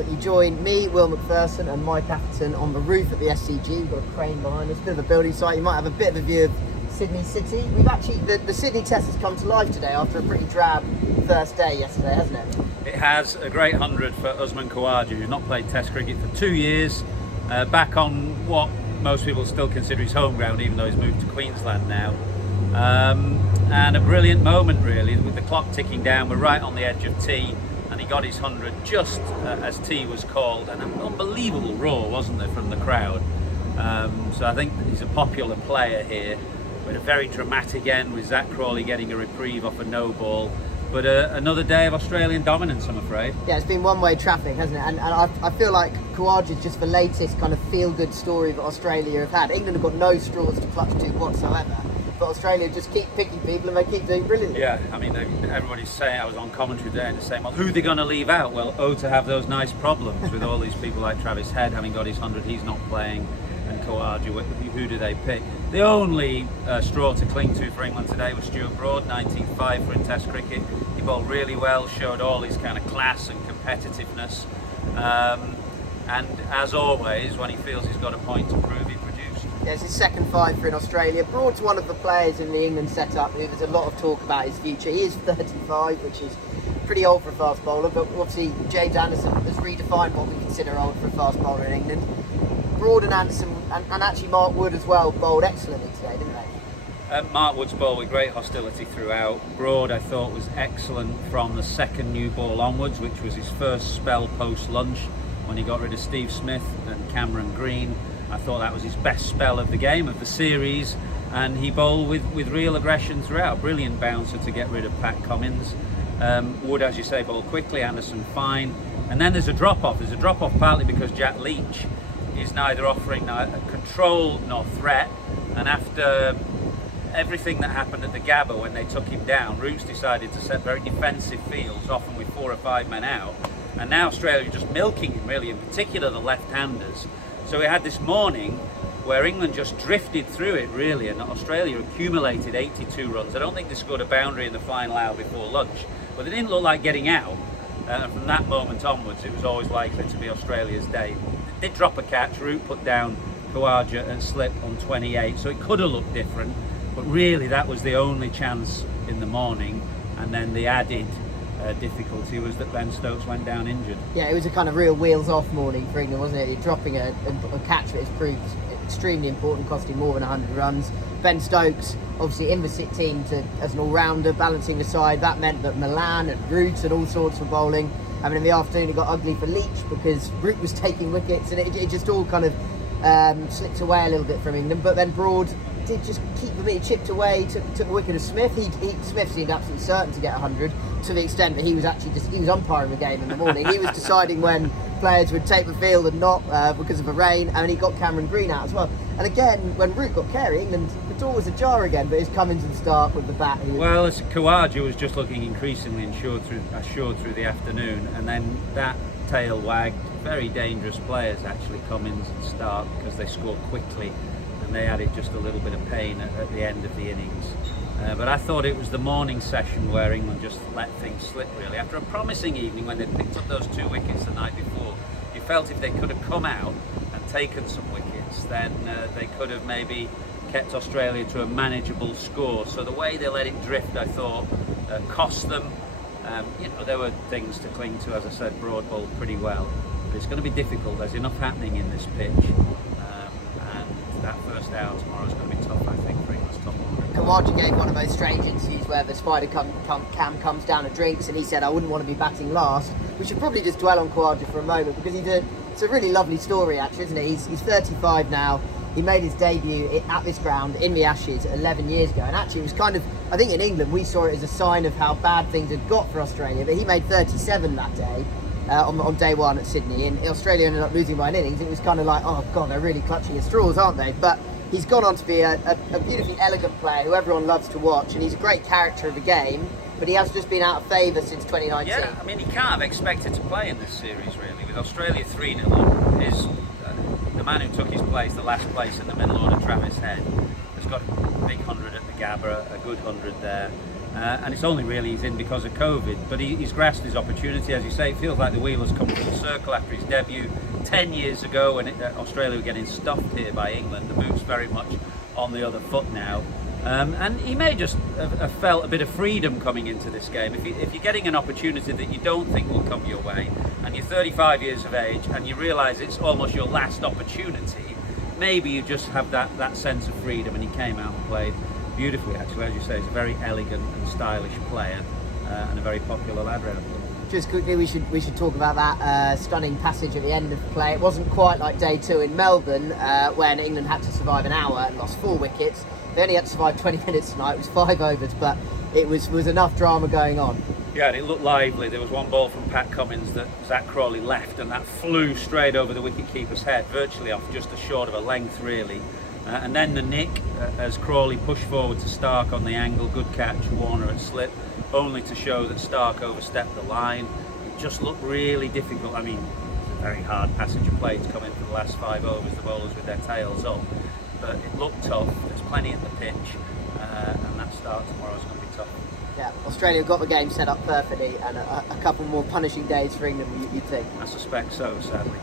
You join me, Will McPherson, and Mike Atherton on the roof at the SCG. We've got a crane behind us, a bit of a building site. You might have a bit of a view of Sydney City. We've actually, the Sydney test has come to life today after a pretty drab first day yesterday, hasn't it? It has. A great 100 for Usman Khawaja, who's not played Test cricket for 2 years, back on what most people still consider his home ground, even though he's moved to Queensland now. And a brilliant moment, really, with the clock ticking down. We're right on the edge of tea, and he got his 100 just as tea was called. And an unbelievable roar, wasn't there, from the crowd? So I think he's a popular player here. We had a very dramatic end with Zach Crawley getting a reprieve off a no ball. But another day of Australian dominance, I'm afraid. Yeah, it's been one-way traffic, hasn't it? And I feel like Khawaja is just the latest kind of feel-good story that Australia have had. England have got no straws to clutch to whatsoever. But Australia just keep picking people and they keep doing brilliantly. Yeah, I mean, everybody's saying, I was on commentary today and they're saying, well, who are they going to leave out? Well, to have those nice problems with all these people like Travis Head having got his 100, he's not playing, and Khawaja, who do they pick? The only straw to cling to for England today was Stuart Broad, 19.5 for in Test cricket. He bowled really well, showed all his kind of class and competitiveness. And as always, when he feels he's got a point to prove, he produced. Yeah, it's his second 5 for in Australia. Broad's one of the players in the England setup who there's a lot of talk about his future. He is 35, which is pretty old for a fast bowler, but obviously James Anderson has redefined what we consider old for a fast bowler in England. Broad and Anderson, and actually Mark Wood as well, bowled excellently today, didn't they? Mark Wood's ball with great hostility throughout. Broad, I thought, was excellent from the second new ball onwards, which was his first spell post-lunch when he got rid of Steve Smith and Cameron Green. I thought that was his best spell of the game, of the series, and he bowled with real aggression throughout. Brilliant bouncer to get rid of Pat Cummins. Wood, as you say, bowled quickly, Anderson fine. And then there's a drop-off. There's a drop-off partly because Jack Leach is neither offering control nor threat, and after everything that happened at the Gabba when they took him down, Roots decided to set very defensive fields, often with 4 or 5 men out, and now Australia are just milking him, really, in particular the left-handers. So we had this morning where England just drifted through it, really, and Australia accumulated 82 runs. I don't think they scored a boundary in the final hour before lunch, but they didn't look like getting out. And from that moment onwards, it was always likely to be Australia's day. They did drop a catch, Root put down Khawaja and slipped on 28, so it could have looked different, but really that was the only chance in the morning. And then the added difficulty was that Ben Stokes went down injured. Yeah, it was a kind of real wheels-off morning for England, wasn't it? Dropping a catch that has proved extremely important, costing more than 100 runs. Ben Stokes, obviously in the team as an all-rounder, balancing the side. That meant that Milan and Root and all sorts were bowling. I mean, in the afternoon it got ugly for Leach because Root was taking wickets, and it just all kind of slipped away a little bit from England. But then Broad did just keep the meat, chipped away, took a wicket of Smith. Smith seemed absolutely certain to get 100, to the extent that he was umpiring the game in the morning. He was deciding when players would take the field and not because of the rain, and he got Cameron Green out as well. And again, when Root got carry, England, the door was ajar again, but he's come into the start with the bat. Well, Khawaja was just looking increasingly assured through the afternoon, and then that tail wagged. Very dangerous players, actually, Cummins and Stark, because they scored quickly, and they added just a little bit of pain at the end of the innings. But I thought it was the morning session where England just let things slip, really. After a promising evening when they picked up those 2 wickets the night before, you felt if they could have come out and taken some wickets, then they could have maybe kept Australia to a manageable score. So the way they let it drift, I thought, cost them. There were things to cling to. As I said, Broad bowled pretty well. But it's going to be difficult. There's enough happening in this pitch. And that first hour tomorrow is going to be tough, I think, for England's top order. Khawaja gave one of those strange interviews where the Spider Cam comes down and drinks, and he said, I wouldn't want to be batting last. We should probably just dwell on Khawaja for a moment, because it's a really lovely story, actually, isn't it? He's 35 now. He made his debut at this ground in the Ashes 11 years ago, and actually it was kind of, I think in England we saw it as a sign of how bad things had got for Australia, but he made 37 that day on day one at Sydney, and Australia ended up losing by an innings. It was kind of like, oh god, they're really clutching at straws, aren't they? But he's gone on to be a beautifully elegant player who everyone loves to watch, and he's a great character of the game, but he has just been out of favour since 2019. Yeah, I mean, he can't have expected to play in this series, really, with Australia 3-0 up. The man who took his place, the last place in the middle order, Travis Head, has got a big 100 at the Gabba, a good 100 there. And it's only really he's in because of COVID, but he's grasped his opportunity. As you say, it feels like the wheel has come full circle after his debut 10 years ago when Australia were getting stuffed here by England. The boot's very much on the other foot now. And he may just have felt a bit of freedom coming into this game. If you're getting an opportunity that you don't think will come your way, and you're 35 years of age, and you realise it's almost your last opportunity, maybe you just have that sense of freedom. And he came out and played beautifully, actually. As you say, he's a very elegant and stylish player, and a very popular lad around here. Just quickly, we should talk about that stunning passage at the end of the play. It wasn't quite like day 2 in Melbourne, when England had to survive an hour and lost 4 wickets. They only had to survive 20 minutes tonight. It was 5 overs, but it was enough drama going on. Yeah, and it looked lively. There was one ball from Pat Cummins that Zach Crawley left, and that flew straight over the wicket-keeper's head, virtually off just a short of a length, really. And then the nick, as Crawley pushed forward to Stark on the angle, good catch, Warner at slip, only to show that Stark overstepped the line. It just looked really difficult. I mean, it's a very hard passage of play to come in for the last 5 overs, the bowlers with their tails up. But it looked tough, there's plenty at the pitch, and that start tomorrow is going to be tough. Yeah, Australia got the game set up perfectly, and a couple more punishing days for England, you'd think. I suspect so, sadly.